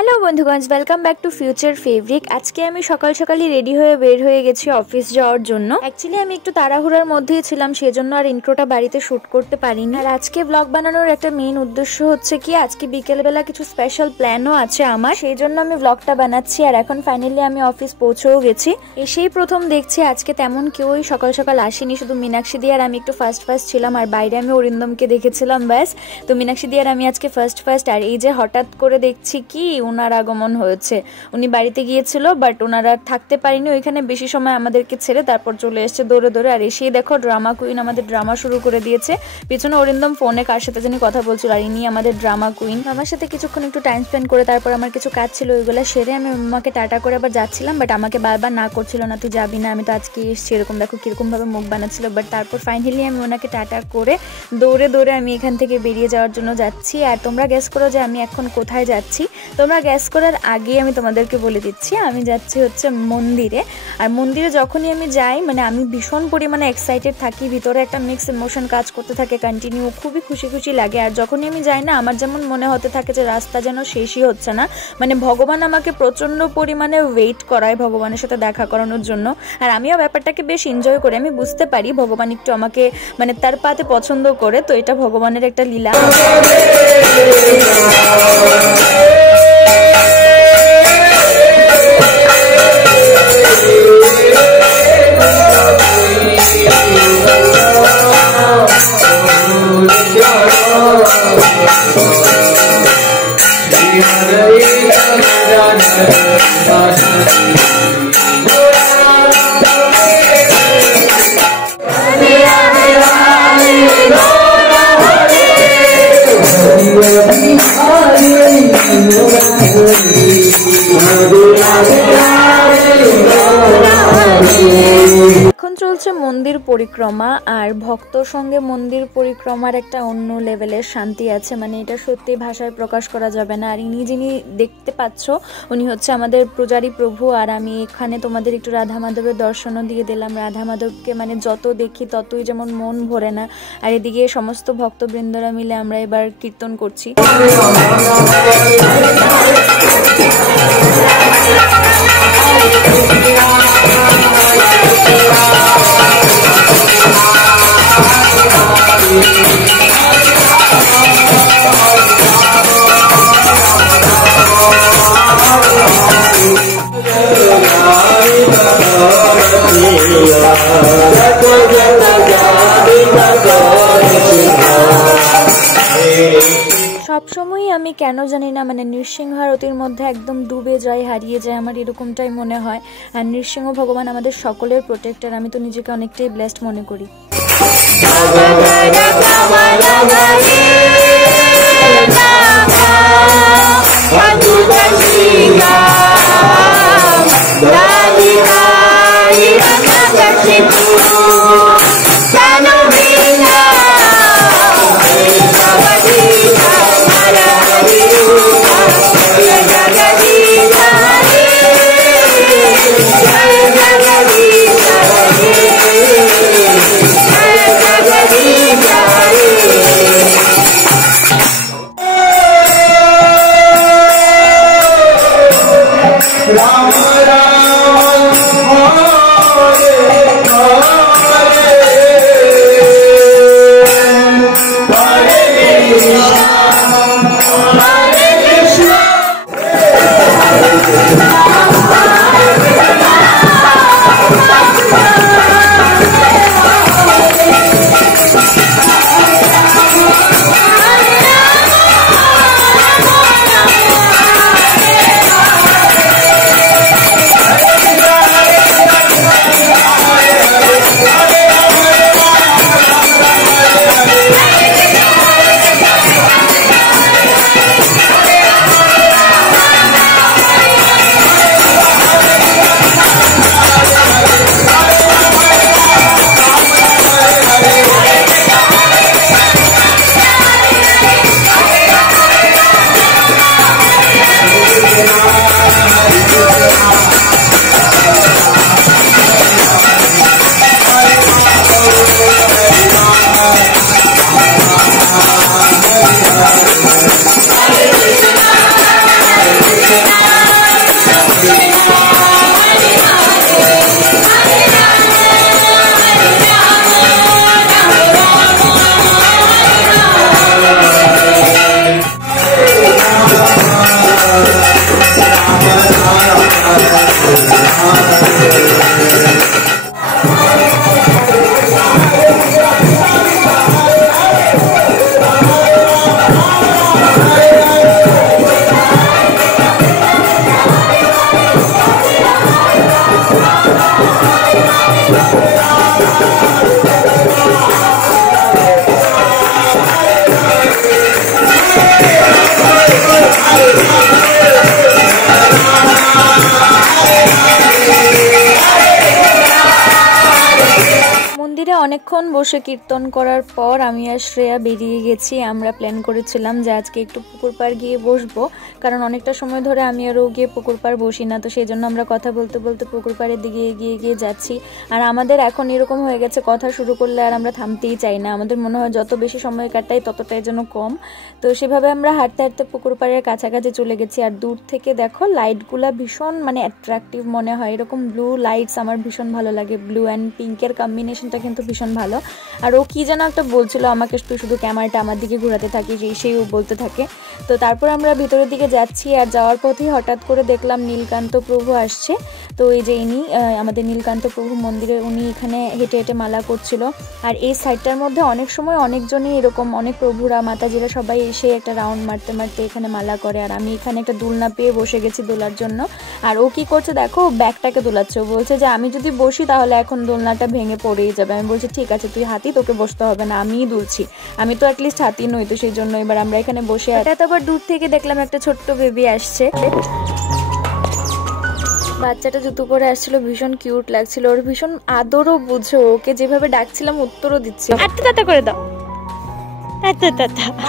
Hello बंधुगण welcome back to future fabric. आज के आमी सकाल सकाल रेडी हुए बेर हुए गेছি অফিস যাওয়ার জন্য। অ্যাকচুয়ালি আমি একটু তাড়াহুড়ার মধ্যেই ছিলাম, সেজন্য আর ইন্ট্রোটা বাড়িতে শুট করতে পারিনি। আর আজকে ব্লগ বানানোর একটা মেইন উদ্দেশ্য হচ্ছে কি আজকে বিকেলবেলা কিছু স্পেশাল প্ল্যানও আছে আমার, সেজন্য আমি ব্লগটা বানাচ্ছি। আর এখন ফাইনালি আমি অফিস পৌঁছেও গেছি। এসেই প্রথম দেখছি আজকে তেমন কেউই সকাল সকাল আসেনি, শুধু মীনাক্ষী দি আর আমি একটু ফার্স্ট ছিলাম। আর বাইরে আমি অরিন্দমকে দেখেছিলাম ব্যাস। তো মীনাক্ষী দি আর আমি আজকে ফার্স্ট। আর এই যে হঠাৎ করে দেখছি কি ওনার আগমন হয়েছে। উনি বাড়িতে গিয়েছিল বাট ওনারা থাকতে পারেনি ওইখানে বেশি সময় আমাদেরকে ছেড়ে, তারপর চলে এসেছে দৌড়ে। আর এসেই দেখো ড্রামা কুইন আমাদের ড্রামা শুরু করে দিয়েছে। পিছনে অরিন্দম ফোনে কার সাথে জানি কথা বলছিল, আর ইনি আমাদের ড্রামা কুইন। আমার সাথে কিছুক্ষণ একটু টাইম স্পেন্ড করে তারপর আমার কিছু কাজ ছিল, ওইগুলো সেরে আমি মামাকে টাটা করে আবার যাচ্ছিলাম। বাট আমাকে বারবার না করছিল, না তুই যাবি না, আমি তো আজকে এসেছি, এরকম দেখো কিরকম ভাবে মুখ বানাচ্ছিল। বাট তারপর ফাইনালি আমি ওনাকে টাটা করে দৌড়ে আমি এখান থেকে বেরিয়ে যাওয়ার জন্য যাচ্ছি। আর তোমরা গ্যাস করো যে আমি এখন কোথায় যাচ্ছি। তোমরা গ্যাস করার আগে আমি তোমাদেরকে বলে দিচ্ছি আমি যাচ্ছি হচ্ছে মন্দিরে। আর মন্দিরে যখনই আমি যাই মানে আমি ভীষণ পরিমাণে এক্সাইটেড থাকি, ভিতরে একটা মিক্স ইমোশন কাজ করতে থাকে কন্টিনিউ, খুবই খুশি লাগে। আর যখনই আমি যাই না আমার যেমন মনে হতে থাকে যে রাস্তা যেন শেষই হচ্ছে না, মানে ভগবান আমাকে প্রচণ্ড পরিমাণে ওয়েট করায় ভগবানের সাথে দেখা করানোর জন্য। আর আমিও ব্যাপারটাকে বেশ এনজয় করি, আমি বুঝতে পারি ভগবান একটু আমাকে মানে তার পাতে পছন্দ করে, তো এটা ভগবানের একটা লীলা। এখন চলছে মন্দির পরিক্রমা, আর ভক্তর সঙ্গে মন্দির পরিক্রমার একটা অন্য লেভেলের শান্তি আছে, মানে এটা সত্যি ভাষায় প্রকাশ করা যাবে না। আর ইনি যিনি দেখতে পাচ্ছ উনি হচ্ছে আমাদের পূজারী প্রভু। আর আমি এখানে তোমাদের একটু রাধা মাধবের দর্শনও দিয়ে দিলাম। রাধা মাধবকে মানে যত দেখি ততই যেমন মন ভরে না। আর এদিকে সমস্ত ভক্তবৃন্দরা মিলে আমরা এবার কীর্তন করছি। সবসময় আমি কেন জানি না মানে নৃসিংহ আরতির মধ্যে একদম ডুবে যায়, হারিয়ে যায়, আমার এরকমটাই মনে হয়। আর নৃসিংহ ভগবান আমাদের সকলের প্রোটেক্টর, আমি তো নিজেকে অনেকটাই ব্লেসড মনে করি। অনেকক্ষণ বসে কীর্তন করার পর আমি আর শ্রেয়া বেরিয়ে গেছি। আমরা প্ল্যান করেছিলাম যে আজকে একটু পুকুর পাড় গিয়ে বসবো, কারণ অনেকটা সময় ধরে আমি আরও গিয়ে পুকুর পাড় বসি না, তো সেই জন্য আমরা কথা বলতে বলতে পুকুর পাড়ের দিকে এগিয়ে এগিয়ে যাচ্ছি। আর আমাদের এখন এরকম হয়ে গেছে, কথা শুরু করলে আর আমরা থামতেই চাই না, আমাদের মনে হয় যত বেশি সময় কাটাই ততটাই যেন কম। তো সেভাবে আমরা হাঁটতে হাঁটতে পুকুর পাড়ের কাছাকাছি চলে গেছি। আর দূর থেকে দেখো লাইটগুলা ভীষণ মানে অ্যাট্রাকটিভ মনে হয়, এরকম ব্লু লাইটস আমার ভীষণ ভালো লাগে, ব্লু অ্যান্ড পিঙ্কের কম্বিনেশনটা কিন্তু ভীষণ ভালো। আর ও কি যেন একটা বলছিল আমাকে, শুধু ক্যামেরাটা আমার দিকে ঘোরাতে থাকি, সেই ও বলতে থাকে। তো তারপর আমরা ভিতরের দিকে যাচ্ছি, আর যাওয়ার পথেই হঠাৎ করে দেখলাম নীলকান্ত প্রভু আসছে। তো এই যে ইনি আমাদের নীলকান্ত প্রভু মন্দিরে, উনি এখানে হেঁটে হেঁটে মালা করছিল। আর এই সাইডটার মধ্যে অনেক সময় অনেকজনই এরকম, অনেক প্রভুরা মাতাজিরা সবাই এসে একটা রাউন্ড মারতে মারতে এখানে মালা করে। আর আমি এখানে একটা দোলনা পেয়ে বসে গেছি দোলার জন্য। আর ও কি করছে দেখো, ব্যাগটাকে দোলাচ্ছে। ও বলছে যে আমি যদি বসি তাহলে এখন দোলনাটা ভেঙে পড়েই যাবে। আমি বলছি ঠিক আছে, তুই হাতি, তোকে বসতে হবে না, আমিই দুলছি, আমি তো অ্যাটলিস্ট হাতি নই। তো সেই জন্য এবার আমরা এখানে বসে আবার দূর থেকে দেখলাম একটা ছোট্ট বেবি আসছে। বাচ্চাটা জুতো পরে আসছিল, ভীষণ কিউট লাগছিল, ওর ভীষণ আদরও বুঝো, ওকে যেভাবে ডাকছিলাম উত্তরও দিচ্ছিল, আত্মা করে দাও,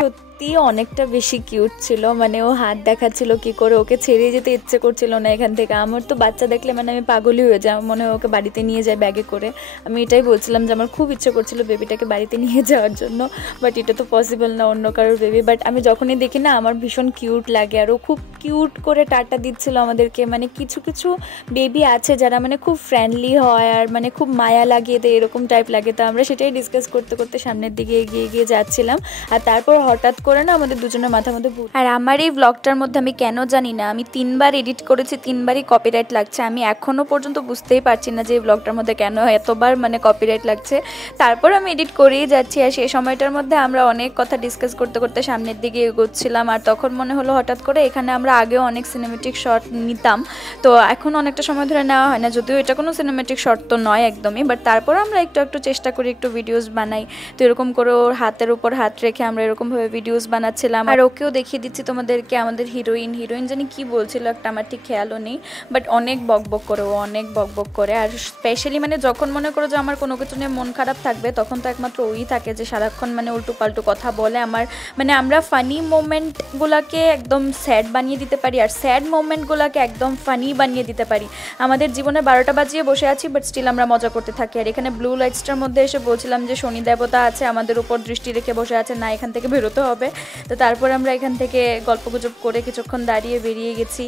সত্যি অনেকটা বেশি কিউট ছিল। মানে ও হাত দেখাচ্ছিল কি করে, ওকে ছেড়ে যেতে ইচ্ছে করছিল না এখান থেকে। আমার তো বাচ্চা দেখলে মানে আমি পাগলই হয়ে যাই, মনে হয় ওকে বাড়িতে নিয়ে যায় ব্যাগে করে। আমি এটাই বলছিলাম যে আমার খুব ইচ্ছে করছিল বেবিটাকে বাড়িতে নিয়ে যাওয়ার জন্য, বাট এটা তো পসিবল না অন্য কারোর বেবি। বাট আমি যখনই দেখি না আমার ভীষণ কিউট লাগে, আর ও খুব কিউট করে টাটা দিচ্ছিল আমাদেরকে। মানে কিছু কিছু বেবি আছে যারা মানে খুব ফ্রেন্ডলি হয় আর মানে খুব মায়া লাগিয়ে দেয়, এরকম টাইপ লাগে। তো আমরা সেটাই ডিসকাস করতে করতে সামনের দিকে এগিয়ে এগিয়ে যাচ্ছিলাম। আর তারপর হঠাৎ করে না আমাদের দুজনের মাথার মধ্যে আর আমার এই ব্লগটার মধ্যে আমি কেন জানি না আমি 3 বার এডিট করেছি, 3 বারই কপিরাইট লাগছে। আমি এখনো পর্যন্ত বুঝতেই পারছি না যে এই ব্লগটার মধ্যে কেন এতবার মানে কপিরাইট লাগছে। তারপর আমি এডিট করেই যাচ্ছি, আর সেই সময়টার মধ্যে আমরা অনেক কথা ডিসকাস করতে করতে সামনের দিকে এগোচ্ছিলাম। আর তখন মনে হলো হঠাৎ করে এখানে আমরা আগেও অনেক সিনেমেটিক শট নিতাম, তো এখন অনেকটা সময় ধরে নেওয়া হয় না, যদিও এটা কোনো সিনেমেটিক শট তো নয় একদমই, বাট তারপর আমরা একটু একটু চেষ্টা করি একটু ভিডিওস বানাই। তো এরকম করে ওর হাতের উপর হাত রেখে আমরা এরকমভাবে ভিডিওস বানাচ্ছিলাম। আর ওকেও দেখিয়ে দিচ্ছি তোমাদেরকে আমাদের হিরোইন জানি কি বলছিল একটা, আমার ঠিক খেয়ালও নেই, বাট অনেক বকবক করে, ও অনেক বকবক করে। আর স্পেশালি মানে যখন মনে করো যে আমার কোনো কিছু নিয়ে মন খারাপ থাকবে, তখন তো একমাত্র ওই থাকে যে সারাক্ষণ মানে উল্টো পাল্টো কথা বলে। আমার মানে আমরা ফানি মোমেন্টগুলোকে একদম স্যাড বানিয়ে দিতে পারি, আর স্যাড মোমেন্টগুলোকে একদম ফানি বানিয়ে দিতে পারি। আমাদের জীবনে 12টা বাজিয়ে বসে আছি, বাট স্টিল আমরা মজা করতে থাকি। আর এখানে ব্লু লাইটসটার মধ্যে এসে বলছিলাম যে শনি দেবতা আছে, আমাদের উপর দৃষ্টি রেখে বসে আছে, না এখান থেকে বেরোতে হবে। তো তারপর আমরা এখান থেকে গল্পগুজব করে কিছুক্ষণ দাঁড়িয়ে বেরিয়ে গেছি।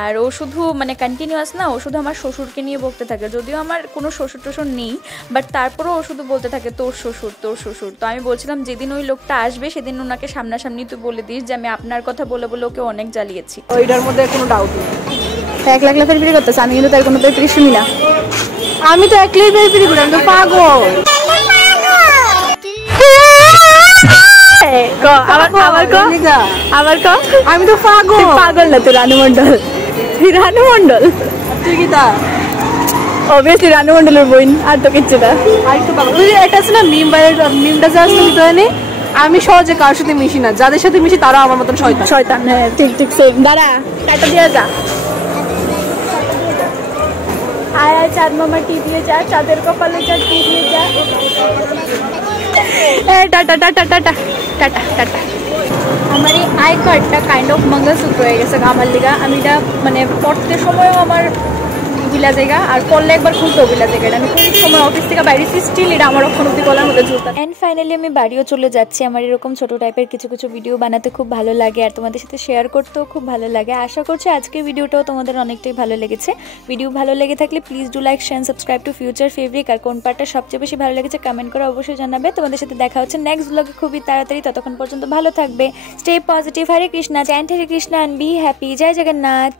আর ও শুধু মানে কন্টিনিউয়াস না, ও শুধু আমার শ্বশুরকে নিয়ে বলতে থাকে, যদিও আমার কোনো শ্বশুর টশুর নেই, বাট তারপরেও ও শুধু বলতে থাকে তোর শ্বশুর তোর শ্বশুর। তো আমি বলছিলাম যেদিন ওই লোকটা আসবে সেদিন ওনাকে সামনাসামনি তুই বলে দিস যে আমি আপনার কথা বলে বলে ওকে অনেক জ্বালিয়েছি। ওইটার মধ্যে কোনো ডাউট নেই। 1 লাখ ফেরি করতেছে, আমি কিন্তু তার কোনো ফেরি শুনি না, আমি তো 1 লাখ ফেরি করি, আমি তো পাগল। আমি তো পাগল না, তুই রানু মন্ডল, তুই কি তা অবভিয়াসলি রানু মন্ডলের বোন, আর তো কিচ্ছু না। আর একটু পাগল এটা আছে না মিমটা যে আসলে কি হয়, আমি সহজে কারোর সাথে মিশি না, যাদের সাথে মিশি তারা আমার মতন শয়তান। হ্যাঁ ঠিক সেম। দাঁড়া কাটা দিয়ে যা, আয় চাঁদ মামা টি দিয়ে যা, চাঁদের কপালে যা টি দিয়ে যা। Tata tata tata tata tata. আমার এই আই কার্ডটা কাইন্ড অফ মঙ্গলসূত্র হয়ে গেছে আমার লিগা। আমি এটা মানে পড়তে সময়ও আমার বিলা জায়গা, আর পড়লে একবার খুলতেও বিলা জায়গা। আমি কোন সময় অফিস থেকে বাইরে স্টিল এটা আমার অক্ষণ অব্দি গলার মধ্যে ঝুলতাম। অ্যান্ড ফাইনালি আমি বাড়িও চলে যাচ্ছি। আমার এরকম ছোট টাইপের কিছু কিছু ভিডিও বানাতে খুব ভালো লাগে, আর তোমাদের সাথে শেয়ার করতেও খুব ভালো লাগে। আশা করছি আজকের ভিডিওটাও তোমাদের অনেকটাই ভালো লেগেছে। ভিডিও ভালো লেগে থাকলে please do like share subscribe to future fabric. আর কোন পার্টটা সবচেয়ে বেশি ভালো লেগেছে কমেন্ট করে অবশ্যই জানাবে। তোমাদের সাথে দেখা হচ্ছে নেক্সট ব্লগে খুবই তাড়াতাড়ি। ততক্ষণ পর্যন্ত ভালো থাকবে, stay positive. Hare Krishna, chant Hare Krishna, and be happy. জয় জগন্নাথ।